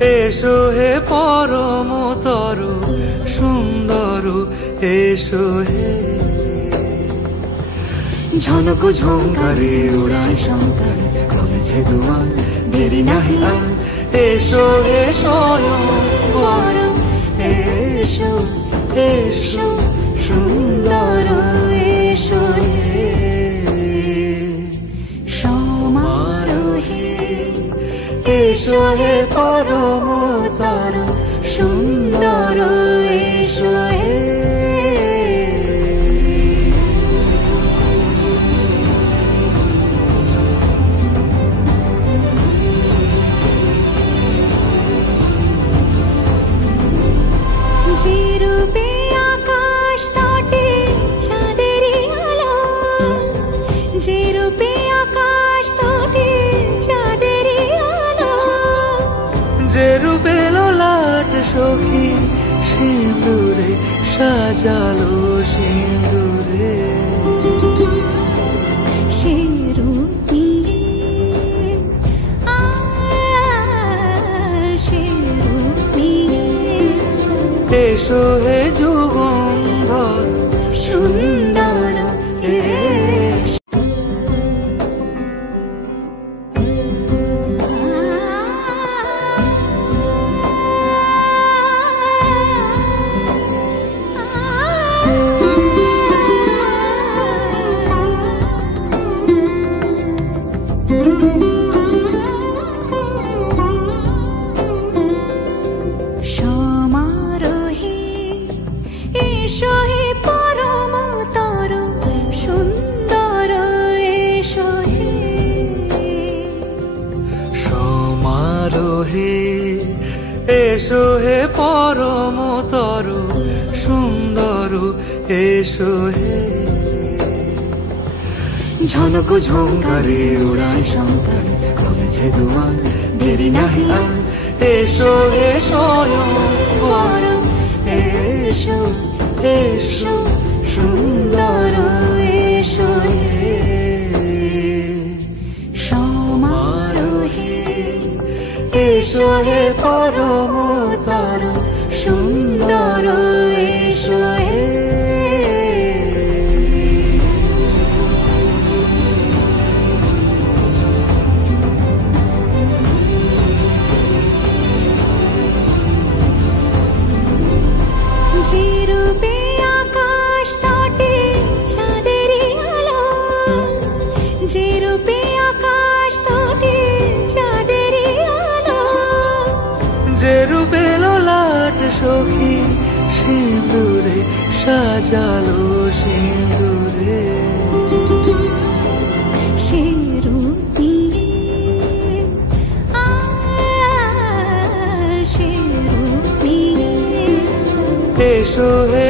এসো হে পরম তরু সুন্দর, এসো হে। ঝনক ঝঙ্কারে উড়ায় শঙ্কর, কমেছে দুয়ার দেরি নাহি আর। এসো হে স্বয়ং পরম, এসো এসো সুন্দর, এসো হে সমারোহে। এসো হে পরম তরু সুন্দর, এসো হে। যে রূপে আকাশ তটে চাঁদেরই আলো, যে রূপে আকাশ তটে চাঁদেরই আলো, যে রূপে ললাট সখী সিঁদুরে সাজালো সিঁদুরে। সে রূপ নিয়ে সে রূপ নিয়ে এসো হে যুগন্ধর সুন্দর, এসো। সমারোহে এসো হে পরম তরু সুন্দর, এসো হে। সমারোহে এসো হে পরম তরু সুন্দর, এসো হে। ঝনক ঝঙ্কারে উড়ায় শঙ্কর, কমেছে দুয়ার দেরি নাহি আর। এসো হে স্বয়ং পরম, এসো এসো সুন্দর, এসো হে সমারোহে। এসো হে পরম তরু সুন্দর, এসো হে। যে রূপে আকাশ তটে চাঁদেরই আলো, যে রূপে আকাশ তটে চাঁদেরই আলো, যে রূপে ললাট সখী সিঁদুরে সাজালো সিঁদুরে। সে রূপ নিয়ে সে রূপ নিয়ে এসো হে